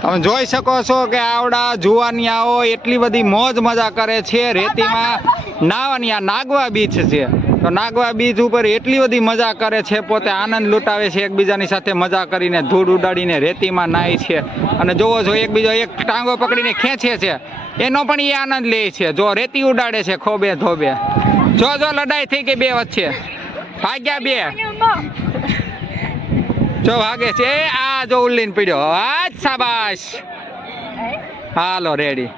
તમે જોઈ શકો છો કે આવડા જુવાનિયાઓ એટલી બધી મોજ મજા કરે છે રેતીમાં નાવાની. આ નાગવા બીચ છે તો નાગવા બીચ ઉપર એટલી બધી મજા કરે છે, પોતે આનંદ લૂંટાવે છે, એકબીજાની સાથે મજા કરીને ધૂળ ઉડાડીને રેતીમાં નાય છે. અને જોવો છો એકબીજો એક ટાંગો પકડીને ખેંચે છે, એનો પણ એ આનંદ લે છે. જો રેતી ઉડાડે છે ખોબે ધોબે. જો લડાઈ થઈ ગઈ બે વચ્ચે, ભાગ્યા બે. જો ભાગે છે આ જો ઉલ્લીને પડ્યો. શાબાશ. હાલો રેડી.